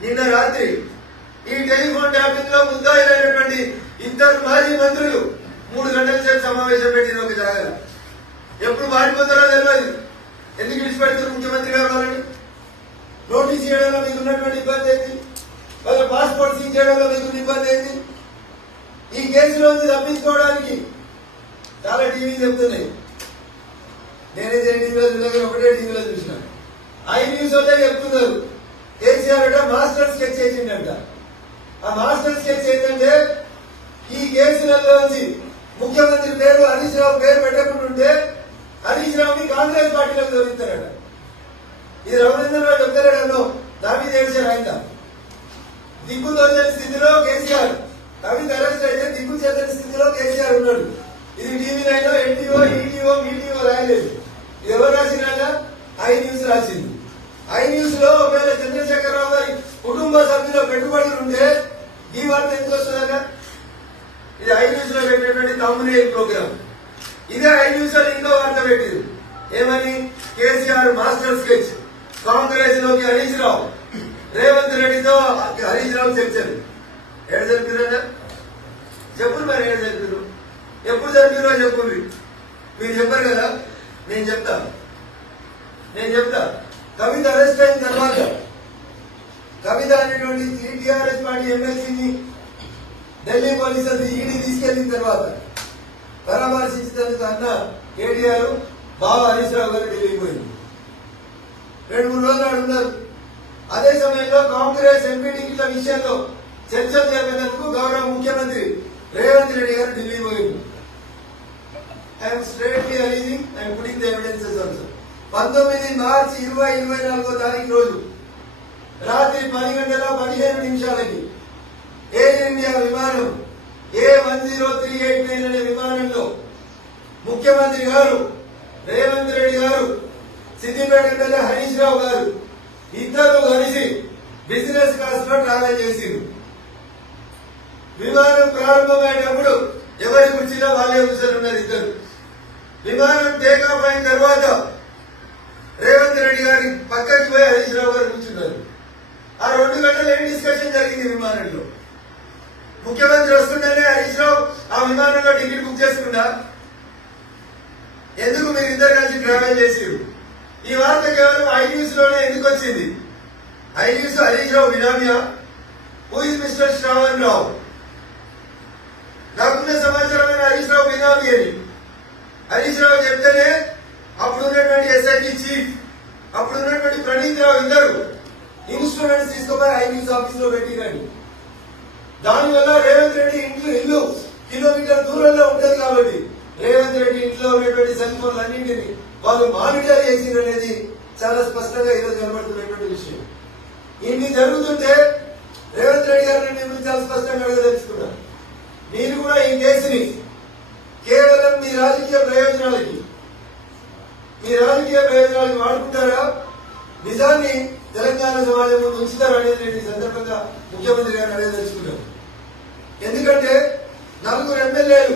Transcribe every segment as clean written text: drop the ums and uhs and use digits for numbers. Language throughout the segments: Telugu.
నిన్న రాత్రి ఈ టెలిఫోన్ ట్యాపింగ్ లో ముద్దాయిలైనటువంటి ఇద్దరు మాజీ మంత్రులు 3 గంటల సేపు సమావేశం పెట్టిన ఒక జాగా ఎప్పుడు మారిపోతారో తెలియదు. ఎందుకు విడిచిపెడతారు ముఖ్యమంత్రి గారు వాళ్ళని? నోటీస్ చేయడంలో మీకు ఉన్నటువంటి ఇబ్బంది ఏంటి? వాళ్ళ పాస్పోర్ట్ సీజ్ చేయడంలో మీకు ఇబ్బంది ఏంటి? ఈ కేసులోంచి తప్పించుకోవడానికి చాలా టీవీ చెప్తున్నాయి. నేనే టీవీలో చూడగా ఒకటే టీవీలో చూసిన న్యూస్ వాళ్ళే చెప్తున్నారు. కేసీఆర్ అట మాస్టర్ స్కెచ్ చేసిండట. ఆ మాస్టర్ స్కెచ్ ఏంటంటే ఈ కేసులలోంచి ముఖ్యమంత్రి పేరు హరీష్ రావు పేరు పెట్టకుంటుంటే హరీష్ రావుని కాంగ్రెస్ పార్టీలోకి తొలగిస్తారట. ఇది రఘునందనరావు చెప్తారో దాని చేశారు. ఆయన దిక్కు తోచని స్థితిలో కేసీఆర్, కవిత అరెస్ట్ అయితే దిక్కు చేతని స్థితిలో కేసీఆర్ ఉన్నాడు. ఇది టీవీలో ఎన్టీఓ ఈటీఓ మీటీఓ రాయలేదు. ఇది ఎవరు రాసినా న్యూస్ రాసింది. న్యూస్ లో ఒకవేళ చంద్రశేఖరరావు గారి కుటుంబ సభ్యుల పెట్టుబడులు ఉంటే ఈ వార్త ఎందుకు వస్తుందన్న? ఇది న్యూస్ లో పెట్టినటువంటి తమ్మునేల్ ప్రోగ్రామ్. ఇదే న్యూస్ లో ఇంకో వార్త పెట్టింది. ఏమని? కేసీఆర్ మాస్టర్ స్కెచ్, కాంగ్రెస్ లోకి హరీష్ రావు, రేవంత్ రెడ్డితో హరీష్ రావు చర్చలు. ఏడు జరిపిరన్నా చెప్పురు. మరి ఏడు జరిపిరు? ఎప్పుడు జరిపిరో చెప్పు. మీరు చెప్పారు కదా, నేను చెప్తా. కవిత అరెస్ట్ అయిన తర్వాత కవిత అనేటువంటి టీఆర్ఎస్ పార్టీ ఎమ్మెల్సీని ఢిల్లీ పోలీసులు ఈడీ తీసుకెళ్లిన తర్వాత పరామర్శించడానికి అన్న కేటీఆర్ బావ హరీష్ రావు గారు ఢిల్లీ పోయింది. 2-3 రోజులు అడుగున్నారు. అదే సమయంలో కాంగ్రెస్ ఎంపీ టికెట్ల విషయంలో చర్చలు జరిపినందుకు గౌరవ ముఖ్యమంత్రి రేవంత్ రెడ్డి గారు ఢిల్లీ పోయింది. I'm straightly alleging, I'm putting the evidences also. 19 March 2024 తారీఖు రోజు రాత్రి 10:15 ఎయిర్ ఇండియా విమానం A1039 అనే విమానంలో ముఖ్యమంత్రి గారు, రేవంత్ రెడ్డి గారు, సిద్దిపేట ఎమ్మెల్యే హరీష్ రావు గారు ఇద్దరు కలిసి బిజినెస్ క్లాస్ లో ట్రావెల్ చేసింది. విమానం ప్రారంభమైనప్పుడు ఎవరి కుర్చీలో వాళ్ళే కూర్చొని ఉన్నారు ఇద్దరు. విమానం టేకాఫ్ అయిన తర్వాత రేవంత్ రెడ్డి గారి పక్కకి పోయి హరీష్ రావు గారు కూర్చున్నారు. ఆ 2 గంటలు ఏం డిస్కషన్ జరిగింది విమానంలో? ముఖ్యమంత్రి వస్తుండేనే హరీష్ రావు ఆ విమానంలో టికెట్ బుక్ చేసుకున్నా. ఎందుకు మీరు ఇద్దరు కలిసి ట్రావెల్ చేసిరు? ఈ వార్త కేవలం న్యూస్ లోనే ఎందుకు వచ్చింది? న్యూస్ హరీష్ రావు బినామియా? Who is mister Shravan Rao? నాకున్న సమాచారం హరీష్ రావు బినామీ అని. హరీష్ రావు చెప్తేనే అప్పుడున్నటువంటి ఎస్ఐటి చీఫ్, అప్పుడున్నటువంటి ప్రణీత్ రావు ఇద్దరు ఇన్స్ట్రుమెంట్స్ తీసుకుపోయి న్యూస్ ఆఫీస్ లో పెట్టిరండి. దానివల్ల రేవంత్ రెడ్డి ఇల్లు కిలోమీటర్ దూరంలో ఉంటది కాబట్టి రేవంత్ రెడ్డి ఇంట్లో ఉన్నటువంటి సెల్ ఫోన్లు అన్నింటినీ వాళ్ళు మానిటర్ చేసిరనేది చాలా స్పష్టంగా ఈరోజు కనబడుతున్నటువంటి విషయం. ఇన్ని జరుగుతుంటే రేవంత్ రెడ్డి గారిని నేను చాలా స్పష్టంగా తెలుసుకున్నాను. మీరు కూడా ఈ కేసుని కేవలం మీ రాజకీయ ప్రయోజనాలకి వాడుకుంటారా? నిజాన్ని తెలంగాణ సమాజం ముందు ఉంచుతారు అనేది నేను ఈ సందర్భంగా ముఖ్యమంత్రి గారు అనేది తెలుసుకున్నాను. ఎందుకంటే 4 ఎమ్మెల్యేలు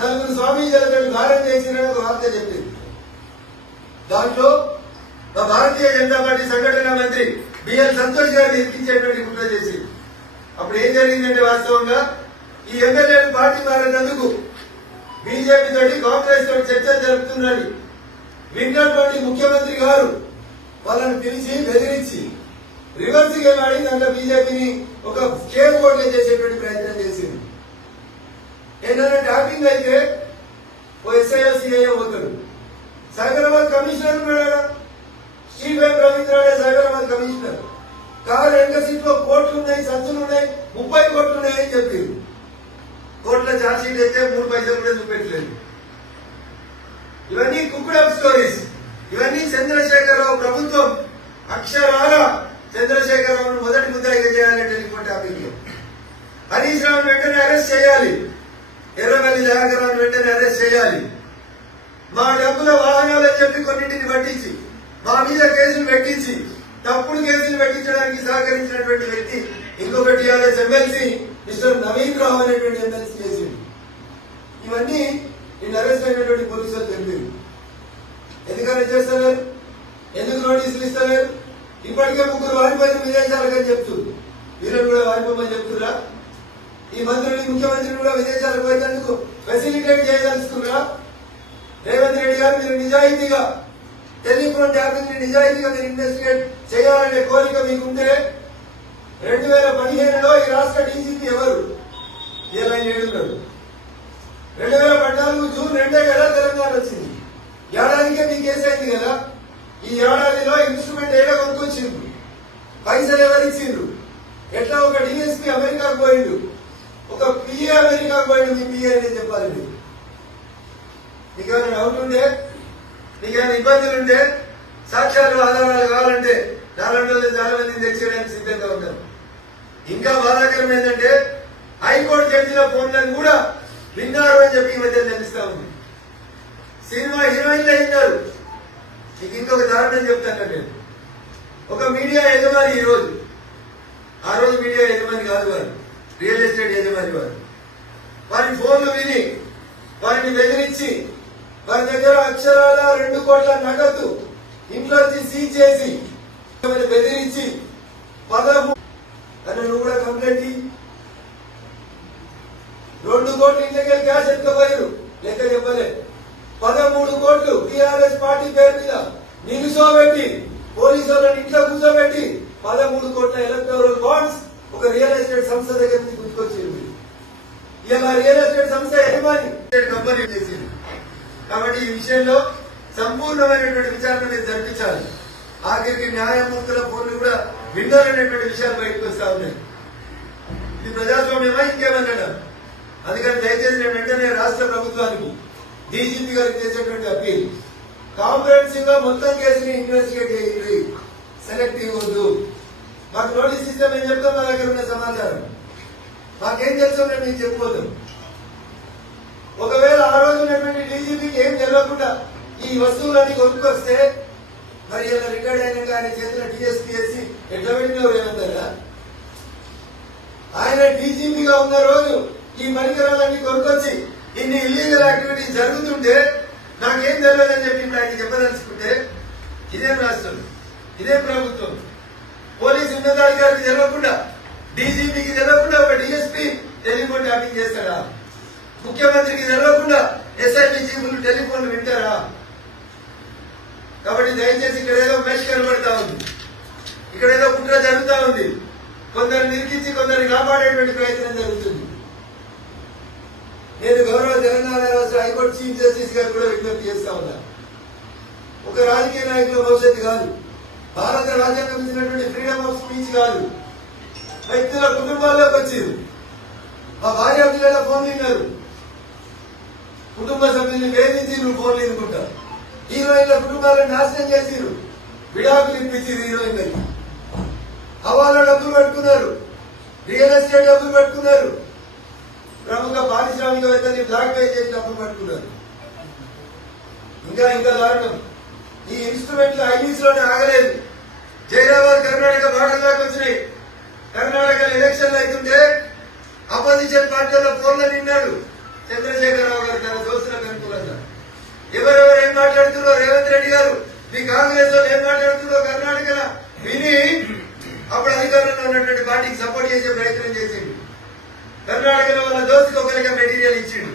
4 స్వామీజీలకు గారం చేసిరని ఒక వార్త చెప్పింది. దాంట్లో మా భారతీయ జనతా పార్టీ సంఘటన మంత్రి బిఎల్ సంతోష్ గారిని ఇరికించేటువంటి కుట్ర చేసి అప్పుడు ఏం జరిగిందంటే వాస్తవంగా ఈ ఎమ్మెల్యేలు పార్టీ మారేందుకు బీజేపీ తోటి కాంగ్రెస్ తోటి చర్చలు జరుపుతున్నది విన్నటువంటి ముఖ్యమంత్రి గారు వాళ్ళని పిలిచి బెదిరించి రివర్స్ గేమ్ ఆడి దాంట్లో బీజేపీని ఒక స్కేల్ బోర్డ్ చేసేటువంటి ప్రయత్నం చేసింది. ఏదైనా ట్యాపింగ్ అయితే ఓ ఎస్ఐఎల్ సిఐఏ పోతాడు. సైబరాబాద్ కమిషనర్ ఉన్నాడా? Stephen Ravindra Cyberabad commissioner. Car వెనక సీట్లో కోట్లు ఉన్నాయి, సంచులు ఉన్నాయి, 30 కోట్లు ఉన్నాయని చెప్పింది. కోట్ల ఛార్జ్ షీట్ అయితే 3 పైసలు కూడా చూపెట్టలేదు. ఇవన్నీ కుక్కుడప్ స్టోరీస్. ఇవన్నీ చంద్రశేఖరరావు ప్రభుత్వం అక్షరాల చంద్రశేఖరరావును మొదటి ముద్దాయిగా చేయాలి. టెలిఫోన్ ట్యాపింగ్ లో హరీష్ రావును వెంటనే అరెస్ట్ చేయాలి. ఎర్రవల్లి దయాకరావును వెంటనే అరెస్ట్ చేయాలి. మా డబ్బుల వాహనాలని చెప్పి కొన్నింటిని పట్టించి మా మీద కేసులు పెట్టించి తప్పుడు కేసులు పెట్టించడానికి సహకరించినటువంటి వ్యక్తి ఇంకొక టీఆర్ఎస్ ఎమ్మెల్సీ మిస్టర్ నవీన్ రావు అనేటువంటి ఎమ్మెల్సీ చేసింది. ఇవన్నీ నిన్న అరెస్ట్ అయినటువంటి పోలీసులు తెలియదు. ఎందుకని చేస్తలేరు? ఎందుకు నోటీసులు ఇస్తలేరు? ఇప్పటికే 3 వారిపైన విదేశాలకని చెప్తుంది. వీళ్ళని కూడా వారిపోమని చెప్తున్నా. ఈ మంత్రులు ముఖ్యమంత్రిని కూడా విదేశాలకు పోయేందుకు ఫెసిలిటేట్ చేయదలుచుకున్నా. రేవంత్ రెడ్డి గారు మీరు నిజాయితీగా టెలిఫోన్ ట్యాపింగ్ ని నిజాయితీగా మీరు ఇన్వెస్టిగేట్ చేయాలనే కోరిక మీకుంటే 2015లో ఈ రాష్ట్ర డీజీపీ ఎవరు? ఇలా ఏడున్నాడు. 2014 జూన్ 2 కదా తెలంగాణ వచ్చింది. ఏడాదికే మీకు కేసైంది కదా. ఈ ఏడాదిలో ఇన్స్ట్రుమెంట్ ఏడా కొనుక్కొచ్చిండ్రు, పైసలు ఎవరిచ్చిండ్రు? ఎట్లా ఒక డిఎస్పీ అమెరికాకు పోయిండు, ఒక పిఏ అమెరికాకు పోయిండు. మీ పిఏ అనేది చెప్పాలి. మీకు ఏమైనా డౌట్ ఉంటే, మీకు ఏమైనా ఇబ్బందులు ఉంటే, సాక్ష్యాలు ఆధారాలు కావాలంటే 400 చాలా మందిని తెచ్చేయడానికి సిద్ధంగా ఉంటారు. ఇంకా బాధాకరం ఏంటంటే హైకోర్టు జడ్జిల ఫోన్లను కూడా విన్నారు అని చెప్పి ఈ మధ్య తెలుస్తా ఉంది. సినిమా హీరోయిన్లు అయినారు. మీకు ఇంకొక దారుణం చెప్తాను. నేను ఒక మీడియా యజమాని ఈరోజు, ఆ రోజు మీడియా యజమాని కాదు వారు, రియల్ ఎస్టేట్ యజమాని వారు, వారి ఫోన్లు విని వారిని బెదిరించి వారి దగ్గర అక్షరాల 2 కోట్ల నగదు ఇంట్లో సీజ్ చేసి బెదిరించి 13 అని నువ్వు కూడా కంప్లైంట్ 2 కోట్లు ఇంటికి క్యాష్ ఎత్తుకపోయారు. లెక్క చెప్పలే. 13 కోట్లు టీఆర్ఎస్ పార్టీ పేరు మీద నిలుసోబెట్టి పోలీసు వాళ్ళని ఇంట్లో కూర్చోబెట్టి 13 కోట్ల ఎలక్టోరల్ బాండ్స్ ఒక రియల్ ఎస్టేట్ సంస్థ దగ్గర నుంచి గుర్తుకొచ్చింది. ఇలా రియల్ ఎస్టేట్ సంస్థ యజమాని కంపెనీ చేసింది. కాబట్టి ఈ విషయంలో సంపూర్ణమైనటువంటి విచారణ మీద జరిపించాలి. ఆఖరికి న్యాయమూర్తుల ఫోన్లు కూడా విన్నారనేటువంటి విషయాలు బయటకు వస్తా ఉన్నాయి. ఇది ప్రజాస్వామ్యమా ఇంకేమన్నా? అందుకని దయచేసి నేను వెంటనే రాష్ట్ర ప్రభుత్వానికి డీజీపీ గారికి చేసేటువంటి అప్పీల్, కాంప్రహెన్సివ్ గా మొత్తం కేసుని ఇన్వెస్టిగేట్ చేయండి, సెలెక్టివ్ వద్దు. మాకు నోటీస్ ఇస్తే మేము చెప్తాం, మా దగ్గర ఉన్న సమాచారం మాకేం తెలుసో మేము మీకు చెప్పిపోతాం. ఒకవేళ ఆ రోజు ఉన్నటువంటి డీజీపీకి ఏం తెలియకుండా ఈ వస్తువులన్నీ కొనుక్కొస్తే మరి ఇలా రికార్డ్ అయినాక ఆయన చేతుల టీఎస్పీఎస్సీ ఎట్లా పెట్టినో ఏమంటారా? ఆయన డీజీపీగా ఉన్న రోజు ఈ పరికరాలన్నీ కొనుక్కొచ్చి ఇన్ని ఇల్లీగల్ యాక్టివిటీస్ జరుగుతుంటే నాకేం తెలియదని చెప్పి ఇప్పుడు ఆయన చెప్పదలుచుకుంటే ఇదేం రాష్ట్రం, ఇదేం ప్రభుత్వం? పోలీసు ఉన్నతాధికారికి తెలియకుండా, డీజీపీకి తెలియకుండా ఒక డిఎస్పీ టెలిఫోన్ ట్యాపింగ్ చేస్తాడా? ముఖ్యమంత్రికి తెలియకుండా ఎస్ఐబీ చీఫ్లు టెలిఫోన్లు వింటారా? కాబట్టి దయచేసి ఇక్కడ ఏదో మెష్ కనబడతా ఉంది, ఇక్కడ ఏదో కుట్ర జరుగుతా ఉంది. కొందరు నిరికించి కొందరిని కాపాడేటువంటి ప్రయత్నం జరుగుతుంది. నేను గౌరవ తెలంగాణ రాష్ట్ర హైకోర్టు చీఫ్ జస్టిస్ గారు కూడా విజ్ఞప్తి చేస్తా ఉన్నా. ఒక రాజకీయ నాయకుల భవిష్యత్తు కాదు, భారత రాజ్యాంగం ఇచ్చినటువంటి ఫ్రీడమ్ ఆఫ్ స్పీచ్ కాదు. వ్యక్తుల కుటుంబాల్లోకి వచ్చారు, మా భార్య పిల్లల ఫోన్లు విన్నారు, కుటుంబ సభ్యుల్ని వేధించి నువ్వు ఫోన్లు ఎన్నుకుంటా. హీరోయిన్ల కుటుంబాలను నాశనం చేసిరు, విడాకులు ఇప్పించారు హీరోయిన్లకి. హవాలా డబ్బులు పెట్టుకున్నారు, రియల్ ఎస్టేట్ డబ్బులు పెట్టుకున్నారు, ప్రముఖ పారిశ్రామికవేత్తని బ్లాక్ మెయిల్ చేసి డబ్బులు పట్టుకున్నారు. ఇంకా దారుణం, ఈ ఇన్స్ట్రుమెంట్లు ఐవీస్ లోనే ఆగలేదు. జైరాబాద్ కర్ణాటక బార్డర్ దాకా వచ్చినాయి. కర్ణాటక ఎలక్షన్లు అవుతుంటే అపోజిషన్ పార్టీలో ఫోన్లు నిన్నాడు చంద్రశేఖరరావు గారు తన దోస్తులకు అనుకూలంగా. ఎవరెవరు ఏం మాట్లాడుతున్నారో రేవంత్ రెడ్డి గారు, మీ కాంగ్రెస్ వాళ్ళు ఏం మాట్లాడుతున్నారో కర్ణాటక విని అప్పుడు అధికారంలో ఉన్నటువంటి పార్టీకి సపోర్ట్ చేసే ప్రయత్నం చేసిండు. కర్ణాటకలో వాళ్ళ దోస్తుకు ఒకరిగా మెటీరియల్ ఇచ్చిండు.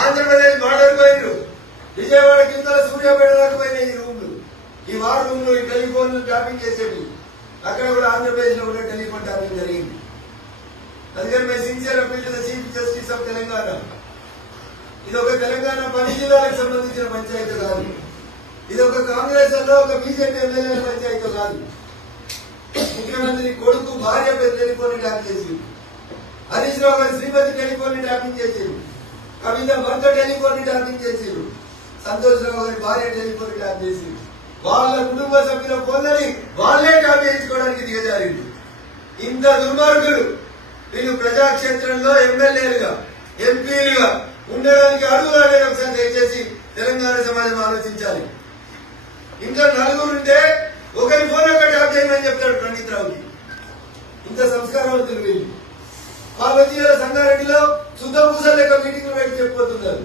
ఆంధ్రప్రదేశ్ బార్డర్ పోయిండ్రు, విజయవాడ కింద సూర్యాపేట దాకా పోయినాయి ఈ రూమ్లు, ఈ వార్ రూమ్లు, ఈ టెలిఫోన్లు ట్యాపింగ్ చేసేవి. అక్కడ కూడా ఆంధ్రప్రదేశ్ లో కూడా టెలిఫోన్ ట్యాపింగ్ జరిగింది. అందుకని మేము sincere appeal to the chief justice of Telangana, ఇది ఒక తెలంగాణ 10 జిల్లాలకు సంబంధించిన పంచాయతీ కాదు, ఇది ఒక కాంగ్రెస్ లో ఒక బీజేపీ ఎమ్మెల్యేల పంచాయతీ కాదు. ముఖ్యమంత్రి కొడుకు భార్య టెలిఫోన్ ట్యాప్ చేసి, హరీష్ రావు గారి శ్రీమతి టెలిఫోన్ ట్యాపింగ్ చేసారు, కవిత భర్త టెలిఫోన్ ట్యాపింగ్ చేసారు, సంతోష్ రావు గారి భార్య టెలిఫోన్ ట్యాప్ చేసి వాళ్ళ కుటుంబ సభ్యుల ఫోన్లని వాళ్ళే ట్యాప్ చేయించుకోవడానికి దిగజారింది. ఇంత దుర్మార్గులు వీళ్ళు ప్రజాక్షేత్రంలో ఎమ్మెల్యేలుగా ఎంపీలుగా ఉండడానికి అడుగులాగే ఒకసారి దయచేసి తెలంగాణ సమాజం ఆలోచించాలి. ఇంకా 4 ఉంటే ఒకరి ఫోన్ ఒక ట్యాప్ చేయమని చెప్తాడు ప్రణీత్ రావుకి. ఇంత సంస్కారవంతులు వీళ్ళు. పార్వతీయుల సంగారెడ్డిలో శుద్ధ పూసలు లెక్క మీటింగ్లు పెట్టి చెప్పిపోతున్నారు.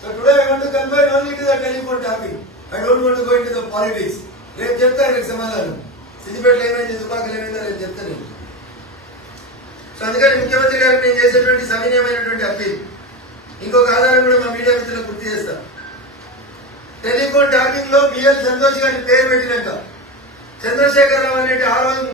So today I want to confine only to the telephone tapping. I don't want to go into the politics. రేపు చెప్తారు సమాధానం. సిద్దిపేటలో ఏమైంది, దుబ్బాకలో ఏమైందో రేపు చెప్తాను. సో అందుకని ముఖ్యమంత్రి గారికి నేను చేసేటువంటి సవినయమైనటువంటి అప్పీల్, ఇంకొక ఆధారం కూడా మా మీడియా మిత్రులకు గుర్తు చేస్తా. టెలిఫోన్ ట్యాపింగ్ లో బిఎల్ సంతోష్ గారిని పేరు పెట్టినాక చంద్రశేఖరరావు అనేటి ఆ రోజు